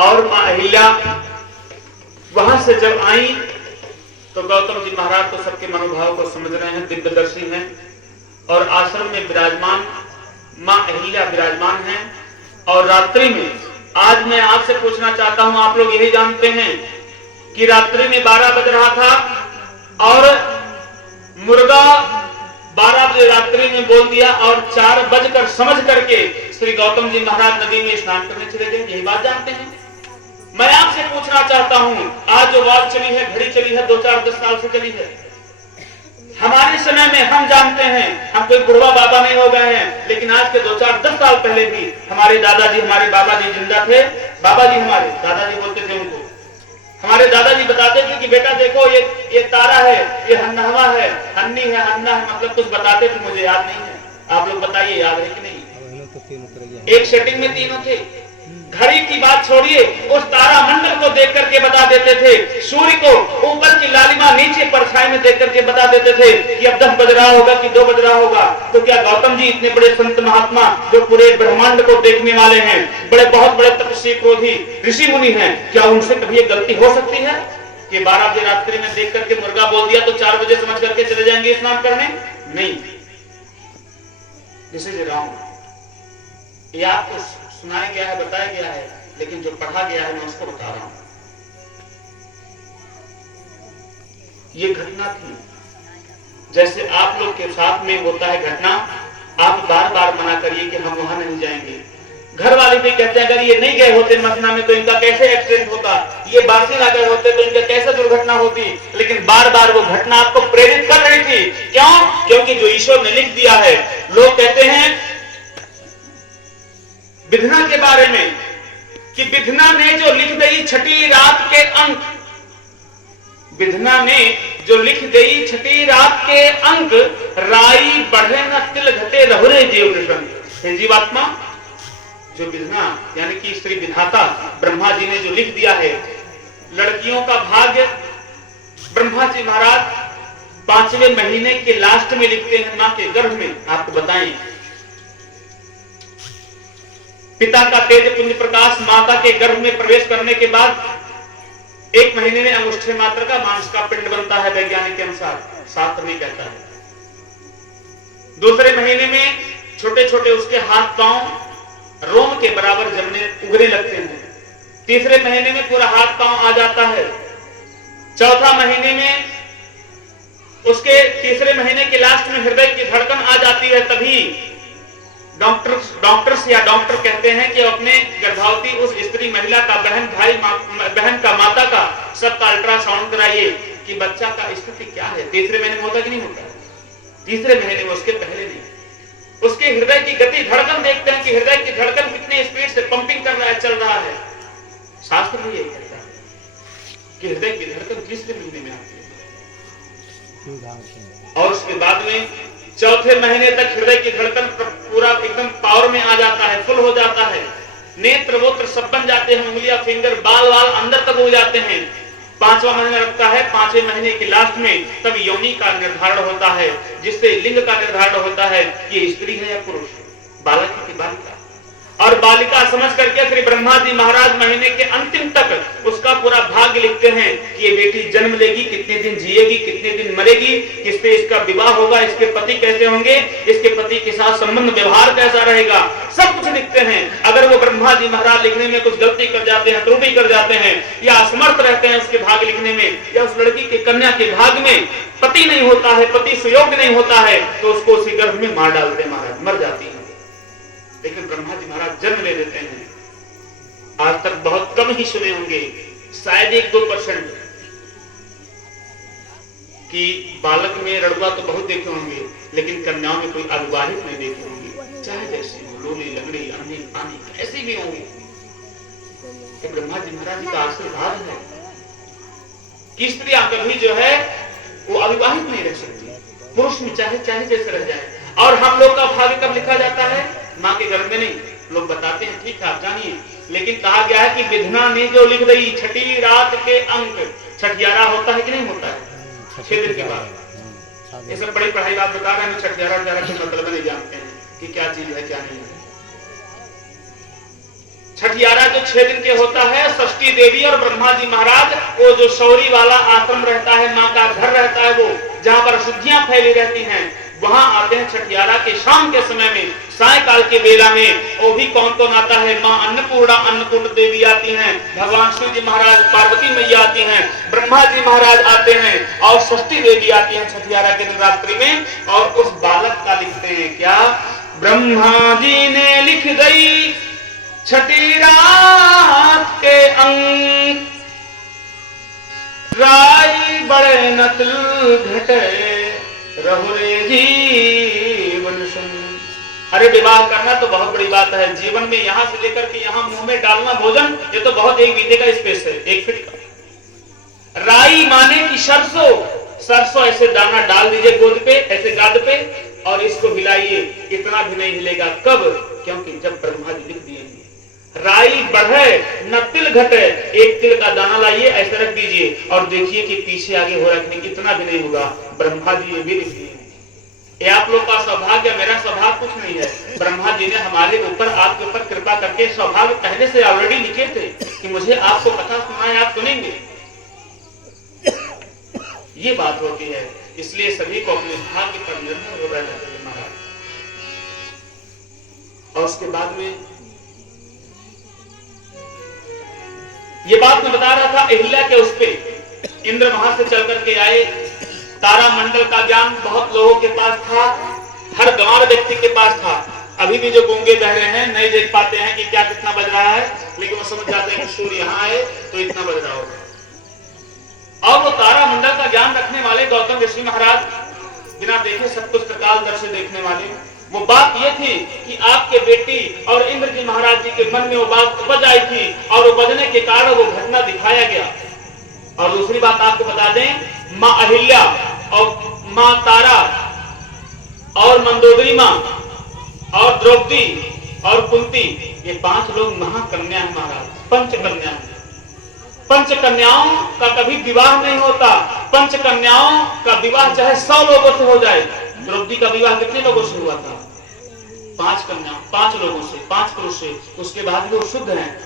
और मां अहिल्या वहां से जब आई तो गौतम जी महाराज तो सबके मनोभाव को समझ रहे हैं, दिव्यदर्शी हैं और आश्रम में विराजमान मां अहिल्या विराजमान हैं। और रात्रि में आज मैं आपसे पूछना चाहता हूं, आप लोग यही जानते हैं कि रात्रि में 12 बज रहा था और मुर्गा 12 बजे रात्रि में बोल दिया और 4 बजकर समझ करके श्री गौतम जी महाराज नदी में स्नान करने चले गए। यही बात जानते हैं। मैं आपसे पूछना चाहता हूं, आज जो बात चली है, घड़ी चली है, 2-4-10 साल से चली है। हमारे समय में हम जानते हैं, हम कोई बुढ़वा बाबा नहीं हो गए हैं, लेकिन आज के 2-4-10 साल पहले भी हमारे दादाजी, हमारे बाबा जी जिंदा थे। बाबा जी हमारे दादाजी बोलते थे उनको। हमारे दादाजी बताते थे कि बेटा देखो ये तारा है, ये हन्नहवा है, हन्नी है, हन्ना है, मतलब कुछ बताते थे, मुझे याद नहीं है। आप लोग बताइए याद है कि नहीं? एक सेटिंग में तीनों थे। घड़ी की बात छोड़िए, उस तारा मंडल को देख करके बता देते थे, सूर्य को ऊपर की लालिमा नीचे परछाई में देख करके बता देते थे कि अब 10 बज रहा होगा कि 2 बज रहा होगा। तो क्या गौतम जी इतने बड़े संत महात्मा जो पूरे ब्रह्मांड को देखने वाले हैं, बड़े बहुत बड़े तपस्वी क्रोधी ऋषि मुनि हैं, क्या उनसे कभी ये गलती हो सकती है कि 12 बजे रात्रि में देख करके मुर्गा बोल दिया तो 4 बजे समझ करके चले जाएंगे स्नान करने? नहीं। This is wrong. ये आपको सुनाया गया है, बताया गया है, लेकिन जो पढ़ा गया है मैं उसको बता रहा हूं। ये घटना थी जैसे आप लोग के साथ में होता है घटना, आप बार बार मना करिए कि हम वहां नहीं जाएंगे। घर वाले भी कहते हैं अगर ये नहीं गए होते मथुरा में तो इनका कैसे एक्सीडेंट होता, ये बासी ना गए होते तो इनका कैसे दुर्घटना होती। लेकिन बार बार वो घटना आपको प्रेरित कर रही थी। क्यों? क्योंकि जो ईश्वर ने लिख दिया है। लोग कहते हैं विधना के बारे में कि विधना ने जो लिख दी छठी रात के अंक, विधना ने जो लिख गई छठी रात के अंक, राई बढ़े न तिल घटे रहुरे जीव निशन। हे जीवात्मा, जो विधना यानी कि श्री विधाता ब्रह्मा जी ने जो लिख दिया है, लड़कियों का भाग्य ब्रह्मा जी महाराज 5वें महीने के लास्ट में लिखते हैं, मां के गर्भ में। आपको बताएं, पिता का तेज पुण्य प्रकाश माता के गर्भ में प्रवेश करने के बाद 1 महीने में अंगुष्ठे मात्र का मांस का पिंड बनता है, वैज्ञानिक के अनुसार, शास्त्र भी कहता है। 2 महीने में छोटे छोटे उसके हाथ पांव रोम के बराबर जमने उगने लगते हैं। 3 महीने में पूरा हाथ पांव आ जाता है। 4 महीने में उसके 3 महीने के लास्ट में हृदय की धड़कन आ जाती है। तभी डॉक्टर्स या डॉक्टर कहते हैं कि अपने गर्भवती उस स्त्री महिला का, बहन भाई बहन का, माता का सबका अल्ट्रासाउंड कराइए कि बच्चा का स्थिति क्या है। 3 महीने में होता कि नहीं होता? 3 महीने में, उसके पहले नहीं। उसके हृदय की गति धड़कन देखते हैं कि हृदय की धड़कन कितने स्पीड से पंपिंग कर रहा है, चल रहा है। शास्त्र भी यही कहता है कि हृदय की धड़कन 3 महीने में आती है। और उसके बाद में 4 महीने तक हृदय की धड़कन पूरा एकदम पावर में आ जाता है, फुल हो जाता है। नेत्र वोत्र सब बन जाते हैं, उंगलियां, फिंगर, बाल अंदर तक हो जाते हैं। 5वां महीना लगता है। 5वें महीने के लास्ट में तब योनि का निर्धारण होता है, जिससे लिंग का निर्धारण होता है कि ये स्त्री है या पुरुष, बालक है कि बालिका। और बालिका समझ करके श्री ब्रह्मा जी महाराज महीने के अंतिम तक उसका पूरा भाग्य लिखते हैं कि ये बेटी जन्म लेगी, कितने दिन जिएगी, कितने दिन मरेगी, किससे इसका विवाह होगा, इसके पति कैसे होंगे, इसके पति के साथ संबंध व्यवहार कैसा रहेगा, सब कुछ लिखते हैं। अगर वो ब्रह्मा जी महाराज लिखने में कुछ गलती कर जाते हैं, त्रुटि कर जाते हैं या असमर्थ रहते हैं उसके भाग्य लिखने में, या उस लड़की के कन्या के भाग्य में पति नहीं होता है, पति सुयोग्य नहीं होता है, तो उसको उसी गर्भ में मार डालते हैं, महाराज मर जाती है। लेकिन ब्रह्मा जी महाराज जन्म ले देते हैं। आज तक बहुत कम ही सुने होंगे, शायद 1-2% कि बालक में रड़ुआ तो बहुत देखे होंगे, लेकिन कन्याओं में कोई अविवाहित नहीं देखे होंगे, चाहे जैसे हो, लोली लगड़ी अंधी पानी ऐसी भी होंगी। ब्रह्मा जी महाराज का आशीर्वाद है कि स्त्रियां कभी जो है वो अविवाहित नहीं रह सकती, पुरुष में चाहे जैसे रह जाए। और हम लोग का भाग्य कब लिखा जाता है? मां के गर्भ में नहीं। लोग बताते हैं ठीक है आप जानिए, लेकिन कहा गया है कि विधना ने जो लिख दी छठी रात के अंक, छठियारा होता है कि नहीं होता है 6 दिन के बाद। ये सब बड़ी पढ़ाई बात बता रहे हैं, छठियारा के मतलब नहीं जानते हैं कि क्या चीज है क्या नहीं है। छठियारा जो 6 दिन के होता है, षष्ठी देवी और ब्रह्मा जी महाराज, वो जो शौरी वाला आश्रम रहता है, माँ का घर रहता है, वो जहां पर अशुद्धियां फैली रहती हैं, वहां आते हैं छठियारा के शाम के समय में, सायकाल के बेला में। वो भी कौन कौन आता है? माँ अन्नपूर्णा अन्नकूट देवी आती हैं, भगवान शिव जी महाराज, पार्वती मैया आती हैं, ब्रह्मा जी महाराज आते हैं और षष्ठी देवी आती हैं छठियारा के दिन रात्रि में। और उस बालक का लिखते हैं क्या? ब्रह्मा जी ने लिख गई छठी रात के अंक, राई बड़े नतल घटे रहुरे जीवन सुन। अरे विवाह करना तो बहुत बड़ी बात है, जीवन में यहां से लेकर के यहां मुंह में डालना भोजन, ये तो बहुत एक बीते का स्पेस है, 1 फीट का। राई माने की सरसों, सरसों ऐसे दाना डाल दीजिए गोद पे, ऐसे गाद पे, और इसको हिलाइए, इतना भी नहीं हिलेगा। कब? क्योंकि जब ब्रह्मा जी लिख दिए राई बढ़े न तिल घटे, 1 तिल का दाना लाइए, ऐसे रख दीजिए और देखिए कि पीछे आगे हो रखने इतना भी नहीं होगा। ब्रह्मा जी ये भी लिख दिए। ये आप लोग का सौभाग्य, मेरा सौभाग्य कुछ नहीं है। ब्रह्मा जी ने हमारे ऊपर, आपके ऊपर कृपा करके सौभाग्य पहले से ऑलरेडी लिखे थे कि मुझे आपको कथा सुनाए, आप सुनेंगे। ये बात होती है, इसलिए सभी को अपने भाग्य पर निर्भर हो रहना चाहिए महाराज। और उसके बाद में ये बात मैं बता रहा था अहिल्या के उस पे, इंद्र वहां से चल करके आए। तारा मंडल का ज्ञान बहुत लोगों के पास था, हर गंवार व्यक्ति के पास था। अभी भी जो गूंगे बहरे हैं नहीं देख पाते हैं कि क्या कितना बज रहा है, लेकिन वो समझ जाते हैं कि सूर्य यहाँ है तो इतना बज रहा होगा। और वो तारा मंडल का ज्ञान रखने वाले गौतम ऋषि महाराज, बिना देखे सब कुछ त्रिकाल दर से देखने वाले, वो बात ये थी कि आपके बेटी और इंद्र जी महाराज जी के मन में वो बात उपज आई थी और वो बजने के कारण वो घटना दिखाया गया। और दूसरी बात आपको बता दें, माँ अहिल्या और माँ तारा और मंदोदरी माँ और द्रौपदी और कुंती, ये 5 लोग महाकन्या हैं महाराज, पंचकन्या। पंचकन्याओं का कभी विवाह नहीं होता। पंचकन्याओं का विवाह चाहे 100 लोगों से हो जाए। द्रौपदी का विवाह कितने लोगों से हुआ था? 5 कन्या, 5 लोगों से, 5 पुरुष से। उसके बाद भी वो शुद्ध हैं।